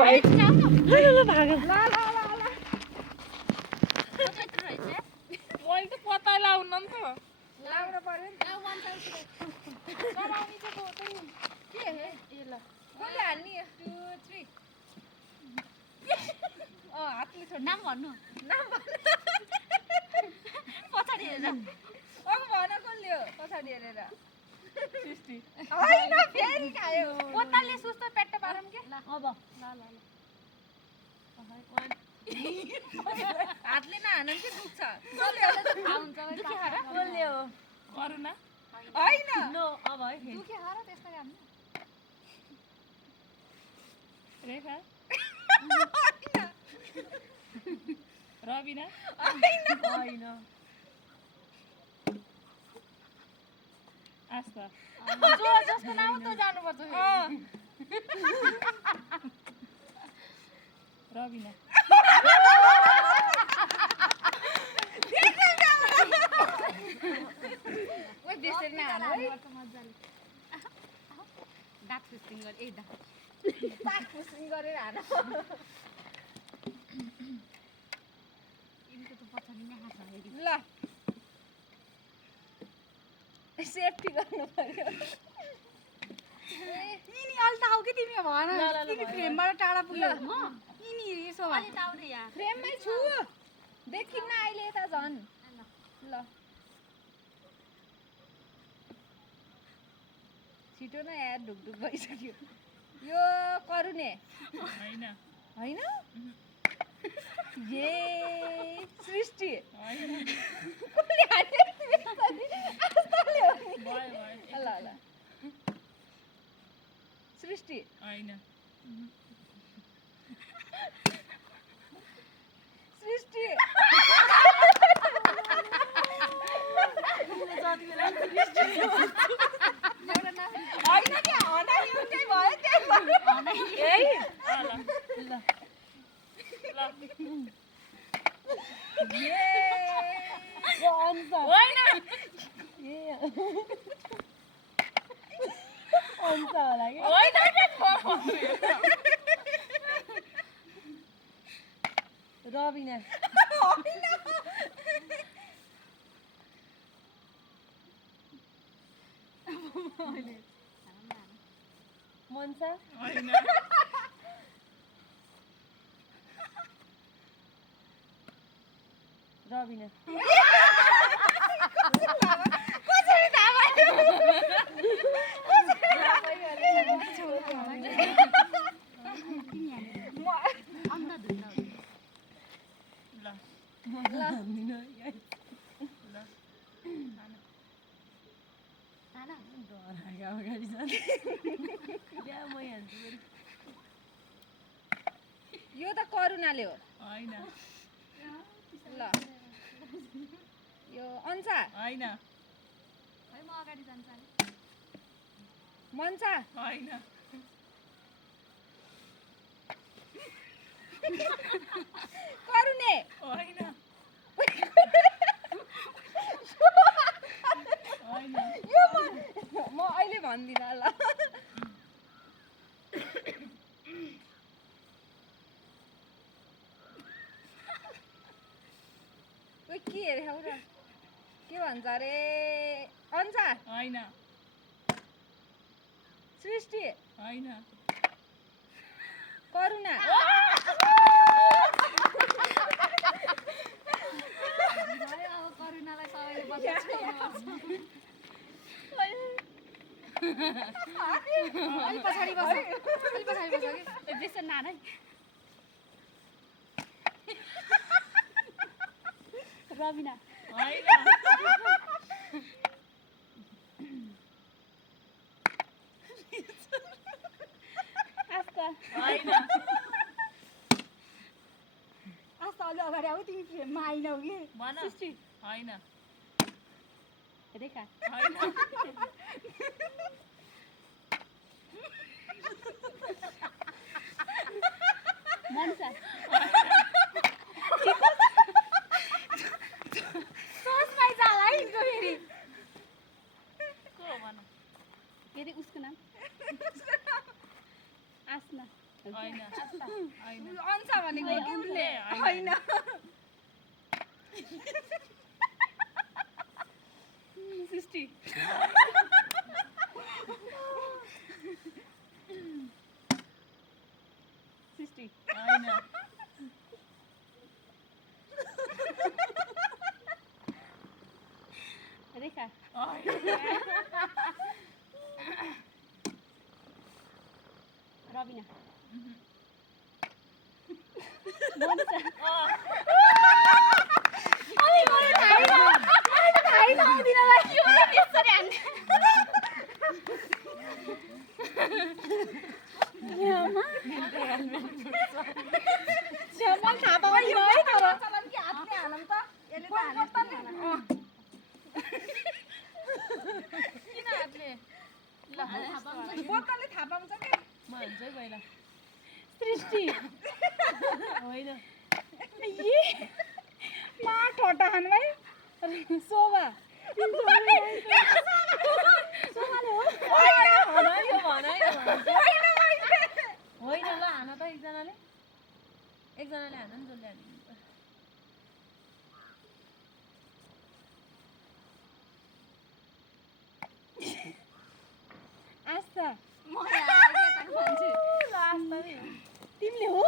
भाइ ल भाग ल मैले त पत्ता लाउन नि त लाउन पर्यो नि नलाउने चाहिँ के हे ए ल कसले हाल्ने 2 3 हातले छोड नाम भन्नु नाम भन्नु पछाडि हेरेर भन कसले हो पछाडि हेरेर सृष्टि हैन फेरि खायो पोताले सुस्तो पेट्ट पारम के ल अब ल हातले नहान के दुख्छ कसले हो दुखी हार कसले हो करुणा हैन नो अब है दुखी हार त्यस्तै हाल्नु रेखा हैन रबिना हैन आस्था जसको नाम त जानुपर्छ रबिना ओइ बेसरी नहाल्नु है दाँत फिस्टिङ गरे ए दाँत पुसिङ गरेर हान यिनको त पछाडि नै हात हालेको ल सेफ्टी गर्नु पर्यो यिनी अलि त आऊ कि तिमी भन तिमी फ्रेमबाट टाढा पुग्यो यिनी यसो अलि त आउने यहाँ फ्रेममै छु देखिन्न अहिले यता झन् ल छिटो न यार ढुकढुक भइसक्यो यो करुणे हैन हैन ये सृष्टि हैन कसले हान्यो आस्ताले हो नि ल ल सृष्टि हैन सृष्टि हैन के हना एउटै भयो त्यही भयो हना यही ल ये अन्सा होइन ए अन्सा होला के होइन रबिना मनसा होइन रबिना कसरी थाहा भयो यो त करुणाले हो हैन ल यो अन्सा हैन है म अगाडि जान्छ मनसा हैन करुणे हैन हैन यो म अहिले भन्दिन ल ओइ के हेरेको र के भन्छ अरे अन्सा हैन सृष्टि हैन करुणा अब करुणालाई सबैले बचाउँछ अलि पछाडि बस अलि पछाडि बस कि बेसन नान है रबिना हैन आस्था हैन आस्था अलि अगाडि आऊ तिमी फ्रेममा आइनौ कि भन हैन रेखा हैन मनसा फेरि उसको नाम आस्ना हैन अन्सा भनेको उसले होइन सृष्टि सृष्टि होइन रेखा रबिना बोतलले थाहा पाउँछ क्या म हाल्छु है पहिला सृष्टि होइन मा ठोटा खानु भाइ शोभा होइन ल हान त एकजनाले हान नि जसले हाल्नु आस्था तिमीले हो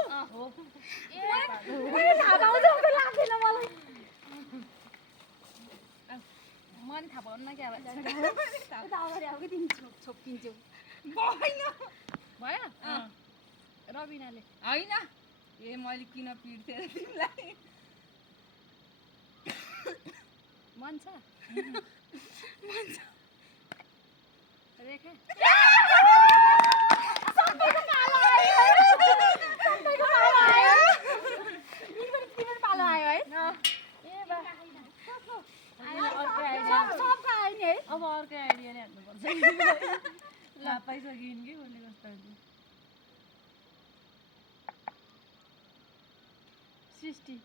थाहा पाउँछ जस्तो लाग्दैन मलाई म नि थाहा पाउनु क्या छोप्किन्छु भयो रबिनाले होइन ए मैले किन पिर्थे तिमीलाई मन छ रेखा पालो आयो है अब अर्कै आइडियाले हाल्नुपर्छ ला पाइसकिन् कि उसले कस्तो सृष्टि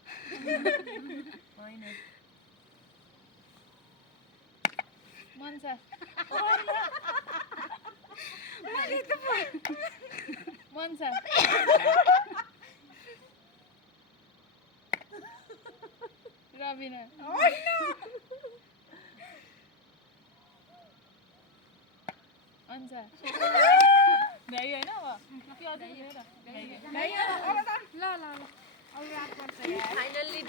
होइन मन छ मन छ रबिना हुन्छ भ्याइ होइन अब के अझै ल फाइनल्ली